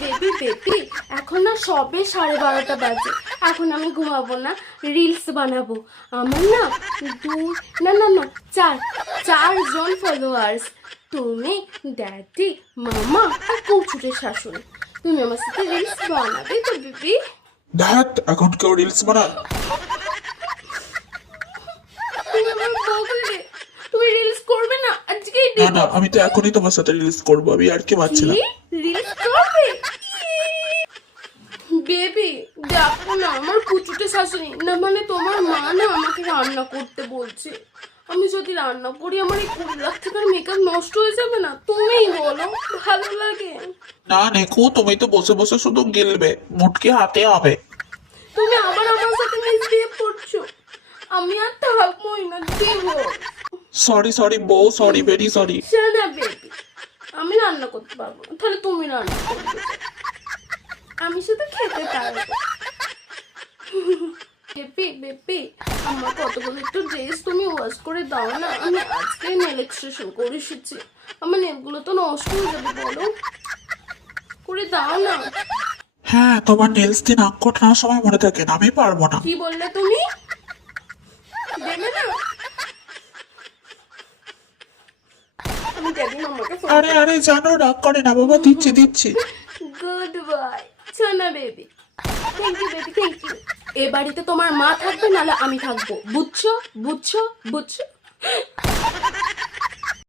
Baby baby, এখন না সবে 12:30 বাজে, এখন আমি ঘুমাবো না, রিলস বানাবো। আমার না না না না 4জন ফলোয়ার্স, তুমি, ড্যাডি, মামা আর কৌচুটের শাশুড়ি। তুমি আমার সাথে রিলস বানাবে তো বেবি? ধ্যাত, এখন কেউ রিলস বানায়? তুমি আমার বলবে তুমি রিলস করবে না আজকেই না দিব? না, আমি তো এখনই তোমার সাথে রিলস করবো, আমি আর কি পাচ্ছি না। কি রিলস করবে বেবি? দেখো না আমার কুচুটে শাশুড়ি, না মানে তোমার মা না আমাকে রান্না করতে বলছে। আমি যদি রান্না করি আমার এই 20 লাখ টাকার মেকআপ নষ্ট হয়ে যাবে না? তুমিই বলো, ভালো লাগে? না নেকু, তুমি তো বসে বসে শুধু গিলবে, মুটকি হাতে হবে। তুমি আবার আমার সাথে মিসবিহেভ করছো, আমি আর থাকবোই না, ডিভোর্স। সরি সরি বউ, সরি, ভেরি সরি। শোনা বেবি, আমি রান্না করতে পারবো না, তাহলে তুমি রান্না করবে, আমি শুধু খেতে পারবো। বেবি বেবি, আমার কতগুলো একটু ড্রেস তুমি ওয়াশ করে দাও না, আমি আজকে নেল এক্সটেনশন করে এসেছি, আমার নেলগুলো তো নষ্ট হয়ে যাবে, বলো করে দাও না। হ্যাঁ, তোমার নেলস দিন আঙ্কট না সময় মনে থাকে না, আমি পারবো না। কি বললে তুমি? দেবে না? আমি ড্যাডি মামাকে ফোন আরে আরে, জানো, রাগ করে না বাবা, দিচ্ছি দিচ্ছি। গুড বাই সোনা baby, thank you baby, thank you. এ বাড়িতে তোমার মা থাকবে, নাহলে আমি থাকবো, বুঝছো বুঝছো বুঝছো?